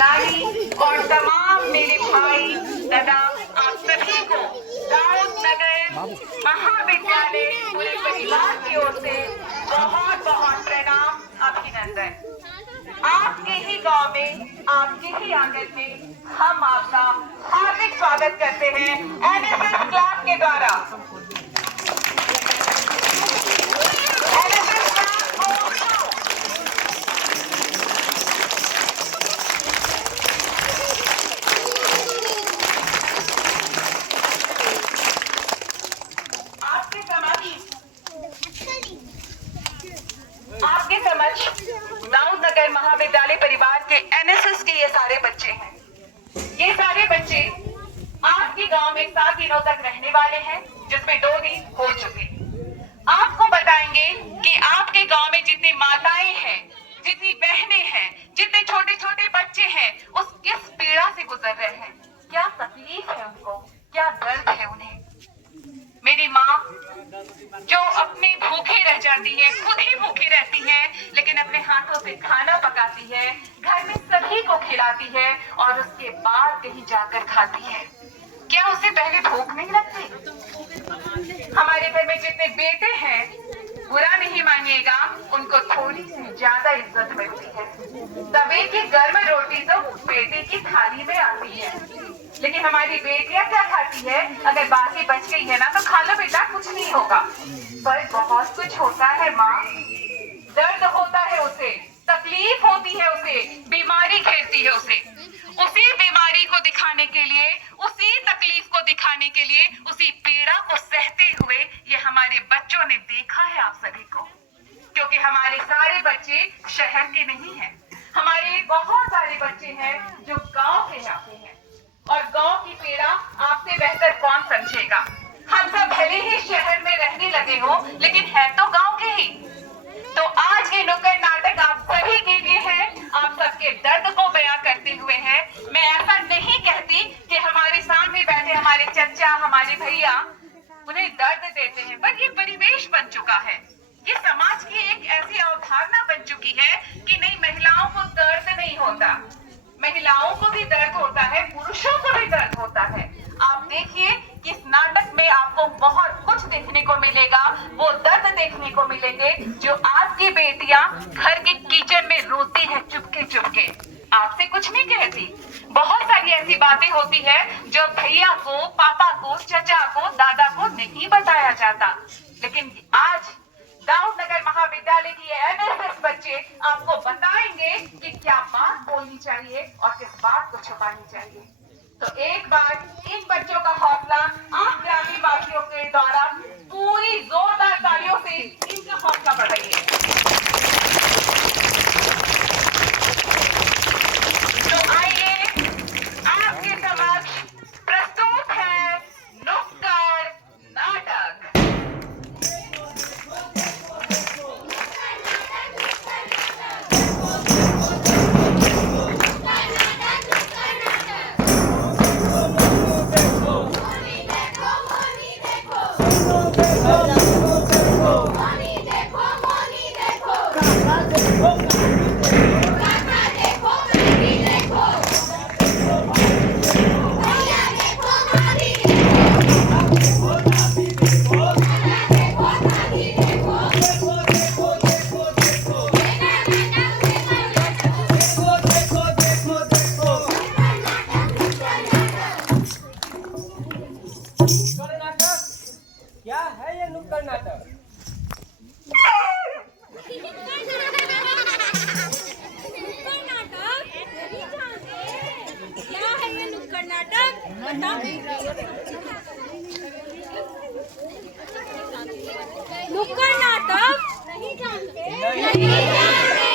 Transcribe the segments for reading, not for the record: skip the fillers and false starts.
लाली और तमाम मेरे भाई तथा आप सभी को दाऊद नगर महाविद्यालय पूरे परिवार की ओर से बहुत बहुत प्रणाम, अभिनंदन। आपके ही गांव में, आपके ही आंगन में हम आपका हार्दिक स्वागत करते हैं एनएसएस क्लास के द्वारा। आपके समक्ष दाऊद नगर महाविद्यालय परिवार के एनएसएस के ये सारे बच्चे हैं। ये सारे बच्चे आपके गांव में 7 दिनों तक रहने वाले हैं, जिसमें 2 दिन हो चुके। आपको बताएंगे कि आपके गांव में जितनी माताएं हैं, जितनी बहनें हैं, जितने छोटे छोटे बच्चे हैं, उस किस पीड़ा से गुजर रहे हैं, क्या तकलीफ है उनको, क्या दर्द है उन्हें। मेरी माँ जो अपने भूखे रह जाती है, खुद ही भूखी रहती है, लेकिन अपने हाथों से खाना पकाती है, घर में सभी को खिलाती है और उसके बाद कहीं जाकर खाती है। क्या उसे पहले भूख नहीं लगती? हमारे घर में जितने बेटे हैं, बुरा नहीं मानिएगा, उनको थोड़ी सी ज्यादा इज्जत मिलती है। तवे की गर्म रोटी तो बेटे की थाली में आती है, लेकिन हमारी बेटियां क्या खाती है? अगर बाकी बच गई है ना तो खा लो बेटा, कुछ नहीं होगा। पर बहुत कुछ होता है माँ, दर्द होता है उसे, तकलीफ होती है उसे, बीमारी घेरती है उसे। उसी बीमारी को दिखाने के लिए, उसी तकलीफ को दिखाने के लिए, उसी पीड़ा को सहते हुए ये हमारे बच्चों ने देखा है आप सभी को। क्योंकि हमारे सारे बच्चे शहर के नहीं हैं, हमारे बहुत सारे बच्चे हैं जो गांव के आते हैं, और गांव की पीड़ा आपसे बेहतर कौन समझेगा। हम सब भले ही शहर में रहने लगे हो, लेकिन है तो गांव के ही। तो आज ये नुक्कड़ नाटक आप सभी के लिए है, आप सबके दर्द को बयां करते हुए है। मैं ऐसा नहीं कहती कि हमारे सामने बैठे हमारे चचा, हमारे भैया उन्हें दर्द देते हैं, पर ये परिवेश बन चुका है, ये समाज की एक ऐसी अवधारणा बन चुकी है कि नहीं, महिलाओं को दर्द नहीं होता। महिलाओं को भी दर्द होता है, पुरुषों को भी दर्द होता है। आप देखिए कि इस नाटक में आपको बहुत कुछ देखने को मिलेगा, वो दर्द देखने को मिलेंगे जो आपकी बेटियां घर के किचन में रोती है चुपके चुपके, आपसे कुछ नहीं कहती। बहुत सारी ऐसी बातें होती है जो भैया को, पापा को, चचा को, दादा को नहीं बताया जाता, लेकिन आज दाऊद नगर महाविद्यालय की एनएसएस बच्चे आपको बताएंगे कि क्या बात बोलनी चाहिए और किस बात को छुपानी चाहिए। तो एक बार इन बच्चों का हौसला आप ग्रामीण वासियों के द्वारा पूरी जोरदार तालियों से इनका हौसला बढ़ाइए। तो आइए आपके समक्ष प्रस्तुत है नुक्कड़ नाटक। क्या है ये नुक्कड़ नाटक? क्या है ये नुक्कड़ नाटक? बताओ। नुक्कड़ नाटक नहीं जानते? नहीं जानते।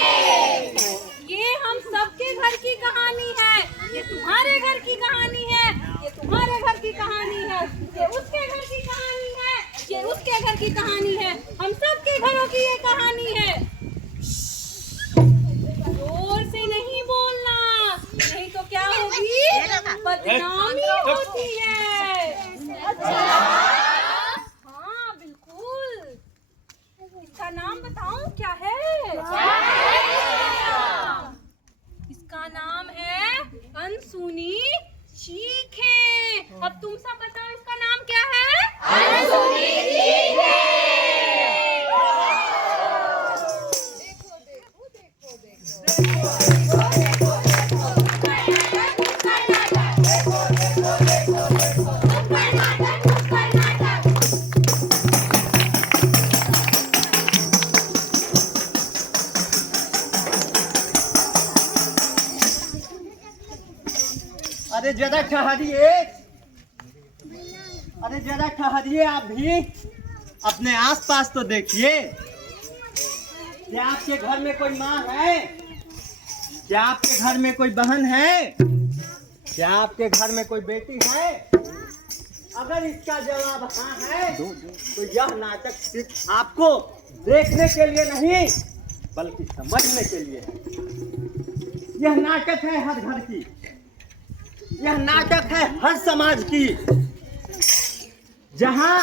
ये हम सबके घर की कहानी है, ये तुम्हारे घर की कहानी है, ये तुम्हारे घर की कहानी है, ये उसके घर की कहानी है, ये उसके घर की कहानी है, हम सबके घरों की ये कहानी है। जोर से नहीं बोलना, नहीं तो क्या होगी? बदनामी होती है। अच्छा, हाँ बिल्कुल। इसका नाम बताऊं क्या है? इसका नाम है अनसुनी चीखे। अब तुम सब बताओ इसका नाम क्या है? अनसुनी चीखे। अरे जरा ठहरिए, अरे जरा ठहरिए, आप भी अपने आसपास तो देखिए। क्या आपके घर में कोई माँ है? क्या आपके घर में कोई बहन है? क्या आपके घर में कोई बेटी है? अगर इसका जवाब हाँ है तो यह नाटक सिर्फ आपको देखने के लिए नहीं बल्कि समझने के लिए है। यह नाटक है हर घर की, यह नाटक है हर समाज की, जहां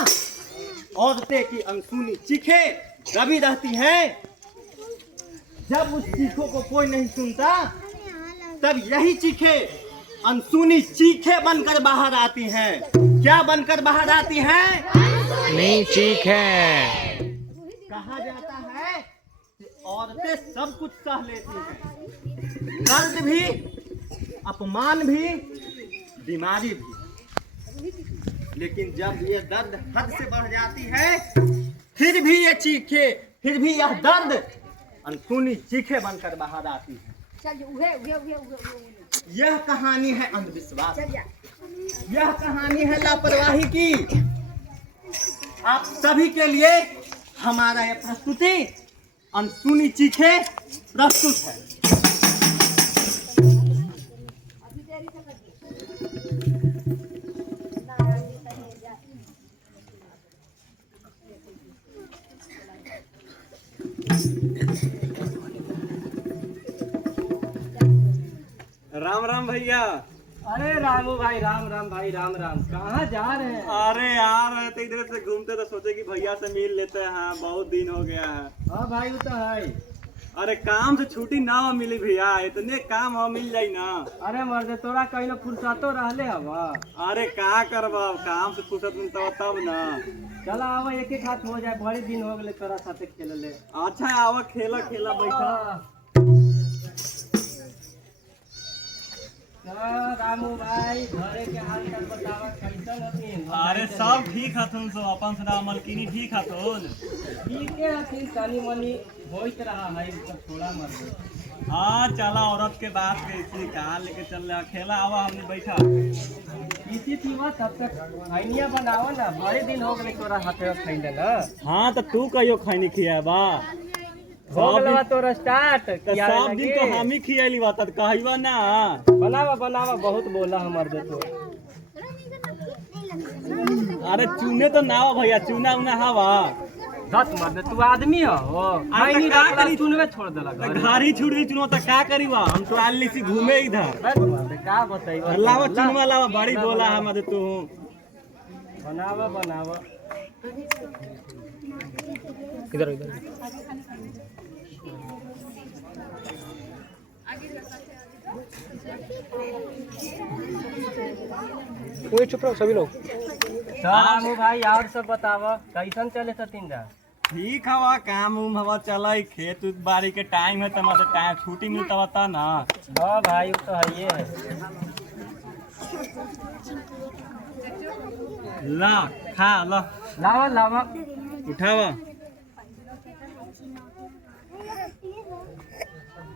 औरतें की अनसुनी चीखें दबी रहती हैं। जब उस चीखों को कोई नहीं सुनता तब यही चीखें अनसुनी चीखें बनकर बाहर आती हैं। क्या बनकर बाहर आती हैं? अनसुनी चीखें। कहा जाता है कि औरतें सब कुछ सह लेती हैं, दर्द भी, अपमान भी, बीमारी भी, लेकिन जब ये दर्द हद से बढ़ जाती है फिर भी ये चीखे, फिर भी यह दर्द अनसुनी चीखे बनकर बाहर आती है। यह कहानी है अंधविश्वास, यह कहानी है लापरवाही की। आप सभी के लिए हमारा यह प्रस्तुति अनसुनी चीखे प्रस्तुत है। राम राम भैया। अरे रामू भाई, राम राम भाई, राम राम। कहाँ जा रहे हैं? अरे यार तो इधर से घूमते तो सोचे कि भैया से मिल लेते हैं, बहुत दिन हो गया है। हाँ भाई, वो तो है। अरे काम से छुट्टी ना मिली भैया, इतने काम हो मिल जाई ना। अरे मर्द, तोरा कहीं ना फुर्सतो रहले हवा। अरे का करबा, काम से फुर्सत मिलता तब ना। चला आवा, एक एक हाथ हो जाए, बड़े दिन हो गए तोरा साथे खेलले। अच्छा आवा, खेला खेला बैठा। रामू भाई, घरे के हाल चाल बतावा, कैसन हथिन? अरे सब ठीक हथुन, सो अपन सुना, मलकिनी ठीक हथुन। ठीक है हथिन, तनी मनी होइत रहा है, सब थोड़ा मत। हाँ चला, औरत के बात कैसी कहाँ लेके चल रहा, खेला आवा, हमने बैठा। इसी थी वह तब तक आइनिया बनावा ना, बड़े दिन हो गए तोरा हाथे खैले ना। हाँ तो तू कहियो खैनी खिया बा, हो गलवा तोरा स्टार्ट किया सब लगे। दिन तो हम ही खियाली बात कहवा ना। बनावा बनावा, बहुत बोला हमार दे तो। अरे चूने तो ना हो भैया, चूना उना हवा। दस मर्द, तू आदमी हो? अरे नहीं का रखला, करी? चुनवे छोड़ देला घर। घर ही छूट गई चुनो तो का करी बा, हम तो आली सी घूमे इधर। अरे मर्द, का बताइबा? लावा चुनवा लावा, बड़ी बोला हम तू। बनावा बनावा। इधर इधर। कोई चुप रहो सभी लोग। रामू भाई, और सब बतावा, कैसन चले छथिन जा? ठीक हवा, काम उम हवा, चला खेत उत बाड़ी के टाइम है तो मतलब टाइम छुट्टी मिलता बता ना। हाँ भाई, वो तो है ये है। ला खा ला, लावा लावा। उठावा।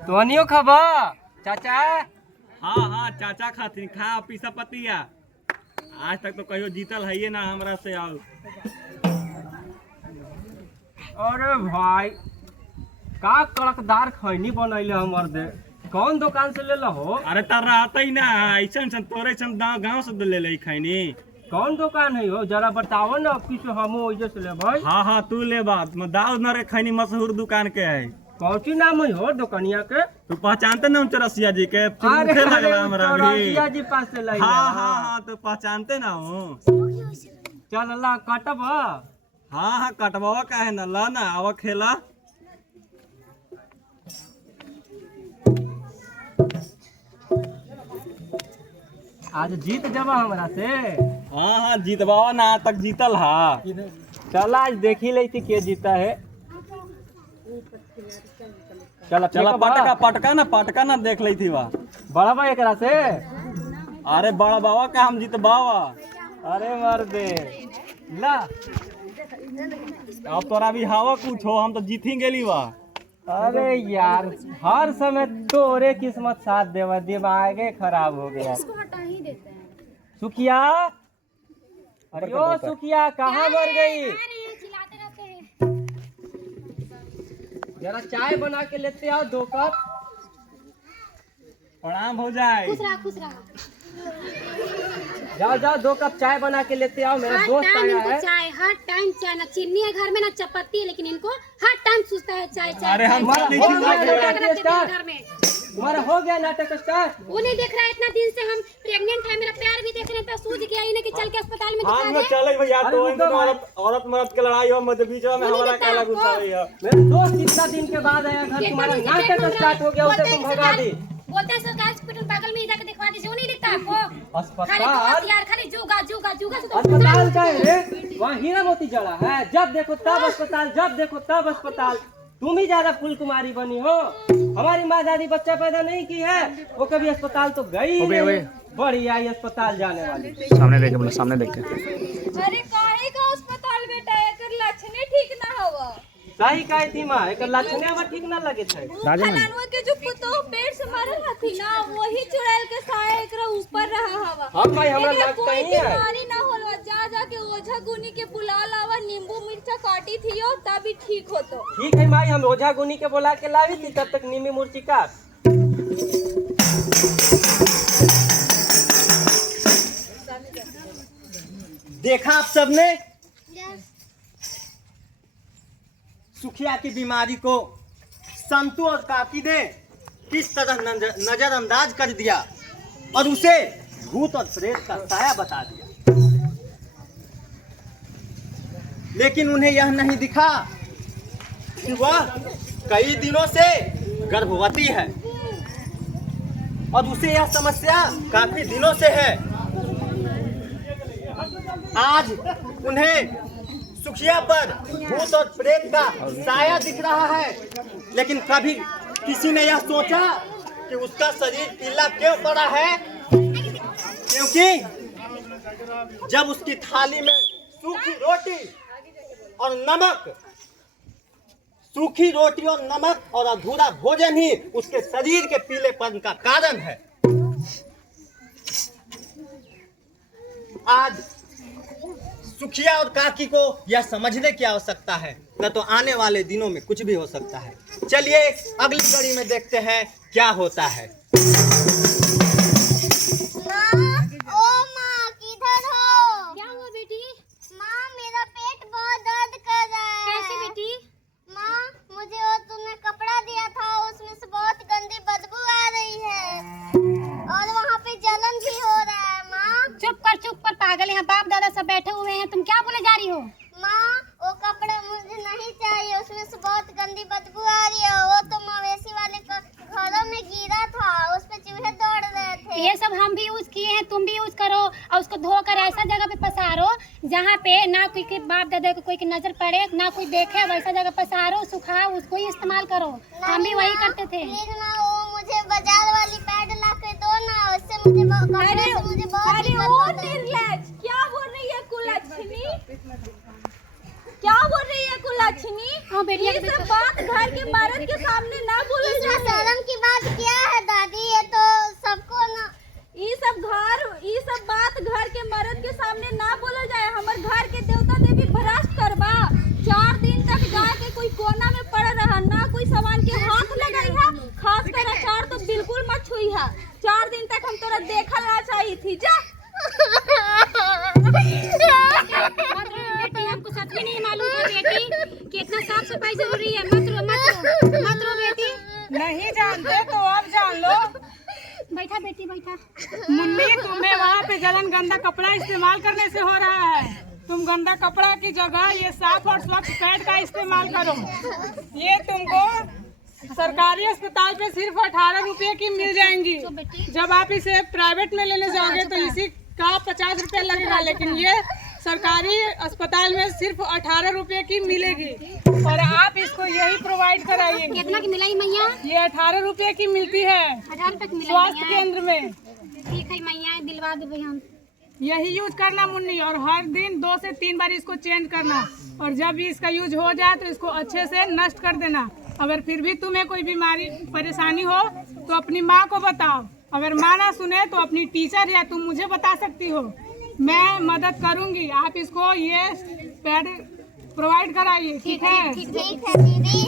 तोनियो खबा चाचा? हाँ हाँ चाचा खातिर खा पीसा पतिया। आज तक तो कहियो जीतल है ना हमरा से। आओ। अरे भाई, का कड़कदार खैनी बनैले हमर दे। कौन दुकान से ले हो? अरे तार रहता ही ना, ऐसा तोरे गाँव से ले ले खैनी। कौन दुकान है हो, जरा बताओ ना, किस हम वजह से ले भाई। हाँ हाँ तू ले बात, दाऊद नरे खैनी मशहूर दुकान के है। कौन सी नाम है हो दुकानिया के? तू पहचानते ना चौरसिया जी के? अरे लगला हमरा भी। चौरसिया जी पास से ले। हाँ हाँ हाँ तो पहचानते ना हूँ। चल ला कटब। हाँ हाँ कटवावा का है ना, ला ना आवा खेला। आज जीत जावा हमरा से। हाँ हाँ जीतबावा ना आज तक जीतल हा। चला आज देखी लेती के जीता है। चला चला पटका ना देख ली थी बा। बड़ा बा एकरा से। अरे बड़ा बाबा का हम जीतबावा। अरे मर दे ला। अब तोरा भी हवा कुछ हो, हम तो जीत ही गेली बा। अरे यार हर समय तोरे किस्मत साथ देवा, दिमागे खराब हो गया। सुखिया, अरे ओ सुखिया कहाँ मर गई? जरा चाय बना के लेते आओ 2 कप। प्रणाम हो जाए। खुश रहा। जाओ 2 कप चाय बना के लेते आओ, मेरा दोस्त आया है। चाय हर टाइम चाय, ना चीनी है घर में ना चपाती है, लेकिन इनको हर टाइम सोचता है चाय चाय। अरे हम घर में तुम्हारा हो गया नाटक स्टार्ट। वो नहीं देख रहा है, इतना दिन से हम प्रेग्नेंट है, मेरा पैर भी देख रहे हैं, सूझ गया इन्हें कि चल के अस्पताल में दिखा दे। चले भैया अरे तो रुको भाई। औरत मर्द के लड़ाई हो मध्य बीच में हमारा काला गुस्सा रही है। मेरा दोस्त इतना दिन के बाद आया घर, तुम्हारा नाटक स्टार्ट हो गया, उसे तुम भगा दी। बोलते हैं सरकारी हॉस्पिटल बगल में जाकर दिखवा दीजिए, वो नहीं दिखता आपको? अस्पताल यार खाली जूगा से तो अस्पताल का है रे, वहाँ हीरा मोती जड़ा है। जब देखो तब अस्पताल, जब देखो तब अस्पताल। तुम ही ज्यादा फूल कुमारी बनी हो। हमारी माँ दादी बच्चा पैदा नहीं की है, वो कभी अस्पताल तो गई नहीं। बड़ी आई अस्पताल जाने वाली। सामने देखे बोलो, सामने देखे। अरे काहे का अस्पताल बेटा, एकर लक्षण ठीक ना होवा। सही कही थी माँ, एक लक्षण अब ठीक ना लगे थे। फलानवा के जो पुतो पेट से मारल हथी ना, वही चुड़ैल के साया एकरा ऊपर रहा हवा। हम भाई हमरा एकरा लगता कोई ही है। बीमारी ना होलवा, जा के ओझा गुनी के बुला लावा, नींबू मिर्चा काटी थियो तभी ठीक होतो। ठीक है माई, हम ओझा गुनी के बुला के लावी थी, तब तक नींबू मिर्ची काट। देखा आप सबने सुखिया की बीमारी को संतू और काकी ने किस तरह नजरअंदाज कर दिया और उसे भूत और प्रेत का साया बता दिया। लेकिन उन्हें यह नहीं दिखा कि वह कई दिनों से गर्भवती है और उसे यह समस्या काफी दिनों से है। आज उन्हें सुखिया पर भूत और प्रेत का साया दिख रहा है, लेकिन कभी किसी ने यह सोचा कि उसका शरीर पीला क्यों पड़ा है? क्योंकि जब उसकी थाली में सूखी रोटी और नमक और अधूरा भोजन ही उसके शरीर के पीलेपन का कारण है। आज सुखिया और काकी को यह समझने की आवश्यकता है, न तो आने वाले दिनों में कुछ भी हो सकता है। चलिए अगली कड़ी में देखते हैं क्या होता है। माँ किधर हो? क्या हुआ बेटी? माँ मेरा पेट बहुत दर्द कर रहा है। कैसे बेटी? माँ मुझे वो तुमने कपड़ा दिया था, उसमें से बहुत गंदी बदबू आ रही है और वहाँ पे जलन भी हो रहा है। माँ चुप कर पागल, यहाँ बाप दादा सब बैठे हुए हैं, तुम क्या बोले जा रही हो? माँ वो कपड़ा मुझे नहीं चाहिए, उसमें से बहुत गंदी बदबू आ रही है। वो तो मवेशी वाले घरों में गिरा था, उस पे चूहे दौड़ रहे थे। ये सब हम भी यूज किए हैं, तुम भी यूज करो और उसको धोकर ऐसा जगह पे पसारो जहाँ पे ना कोई के बाप दादा को कोई की नजर पड़े, ना कोई देखे, वैसा जगह पसारो, सुखाओ, उसको ही इस्तेमाल करो। हम भी वही करते थे। प्लीज माँ वो मुझे बाजार वाली पैड ला के दो ना, उससे मुझे बहुत निर्लज, क्या बोल रही है कुलक्षणी? क्या बोल रही है कुलक्षणी? ये सब बात घर के मर्द के सामने ना बोले जाए। शर्म की बात क्या है दादी, ये तो सबको ना, ये सब बात घर के मर्द के सामने ना बोला जाए। हमारे घर के देवता देवी भ्रष्ट करबा, 4 दिन तक जाके कोई कोना में पड़ा रहा, ना कोई सामान के हाथ लगाई है, खास कर अचार तो बिल्कुल मत छुई है। 4 दिन तक हम तोरा देखा ना चाहिए थी। जा बेटी, हमको सच में नहीं मालूम था बेटी कि इतना साफ सफाई जरूरी है। मत रो बेटी। नहीं जानते तो अब जान लो। बैठा बेटी बैठा। मुन्नी तुम्हें वहाँ पे जलन गंदा कपड़ा इस्तेमाल करने से हो रहा है। तुम गंदा कपड़ा की जगह ये साफ और स्वच्छ पैड का इस्तेमाल करो। ये तुमको सरकारी अस्पताल पे सिर्फ 18 रुपए की मिल जाएंगी। जब आप इसे प्राइवेट में लेने जाओगे तो इसी का 50 रुपए लगेगा, लेकिन ये सरकारी अस्पताल में सिर्फ 18 रुपए की मिलेगी और आप इसको यही प्रोवाइड कराइए। कितना की मिलाई मैया? ये 18 रुपए की मिलती है 18 रुपए की स्वास्थ्य केंद्र में। ठीक है मैया, दिलवा देबे हम। यही यूज करना मुन्नी, और हर दिन 2 से 3 बार इसको चेंज करना, और जब भी इसका यूज हो जाए तो इसको अच्छे से नष्ट कर देना। अगर फिर भी तुम्हें कोई बीमारी परेशानी हो तो अपनी माँ को बताओ, अगर माँ ना सुने तो अपनी टीचर या तुम मुझे बता सकती हो, मैं मदद करूंगी। आप इसको ये पैड प्रोवाइड कराइए, ठीक है? ठीक है दीदी।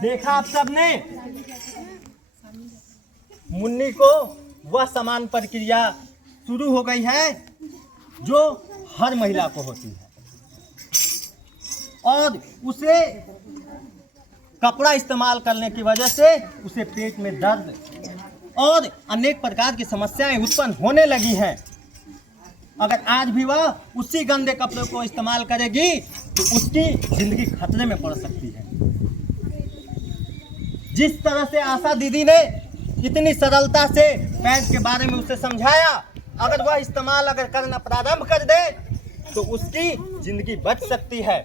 देखा आप सबने, मुन्नी को वह समान प्रक्रिया शुरू हो गई है जो हर महिला को होती है, और उसे कपड़ा इस्तेमाल करने की वजह से उसे पेट में दर्द और अनेक प्रकार की समस्याएं उत्पन्न होने लगी हैं। अगर आज भी वह उसी गंदे कपड़े को इस्तेमाल करेगी तो उसकी जिंदगी खतरे में पड़ सकती है। जिस तरह से आशा दीदी ने इतनी सरलता से पैड के बारे में उसे समझाया, अगर वह इस्तेमाल अगर करना प्रारंभ कर दे तो उसकी जिंदगी बच सकती है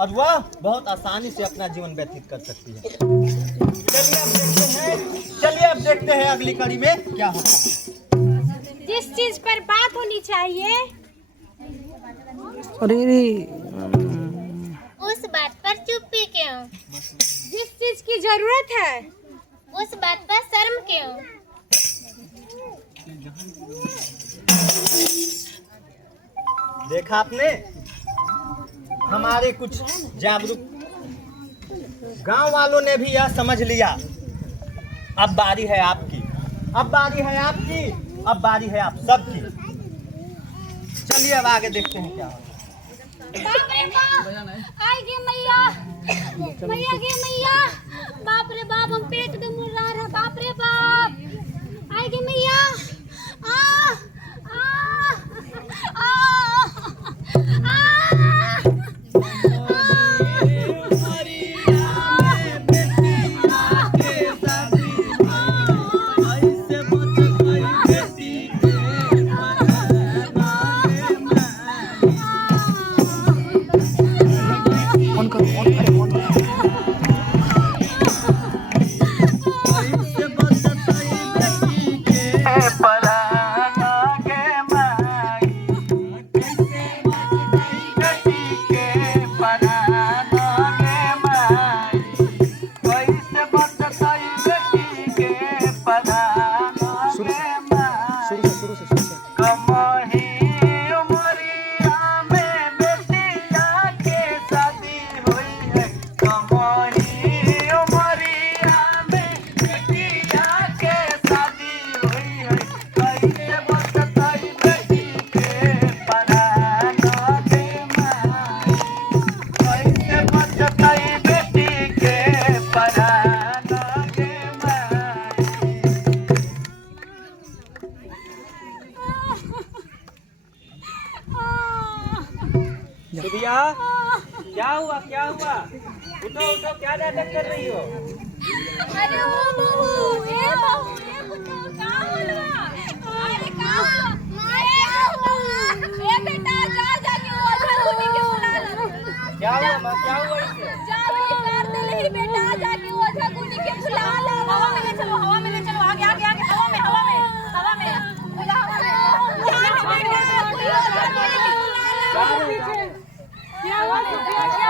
और वह बहुत आसानी से अपना जीवन व्यतीत कर सकती है। चलिए अब देखते हैं अगली कड़ी में क्या होता है। जिस चीज पर बात होनी चाहिए उस बात पर चुप्पी क्यों? जिस चीज की जरूरत है उस बात पर शर्म क्यों? देखा आपने, हमारे कुछ जागरूक गांव वालों ने भी यह समझ लिया। अब बारी है आपकी, अब बारी है आपकी, अब बारी है आप सबकी। चलिए अब आगे देखते हैं क्या होता है। बाप रे बाप, आई गे मैया, मैया गे मैया, बाप रे बाप, हम पेट में मुड़ रहा है, बाप रे बाप, आई गे मैया, आ आ आ सुबिया, क्या हुआ क्या हुआ? उठो उठो, क्या नाटक कर रही हो? अरे ओ बहू, ए बहू, ए पुत्तो, का हुआ? अरे का हुआ? ए बेटा, जा जाके ओझा गुनी के बुला लो। क्या हुआ माँ, क्या हुआ इसे? जा कर दे रही बेटा, जाके ओझा गुनी के बुला लो। हवा में ले चलो, हवा में ले चलो, आगे आगे आगे, हवा में हवा में हवा में बुला हवा में। जा बेटा, कोई ओझा गुनी के बुला लो। क्या हुआ सुखिया?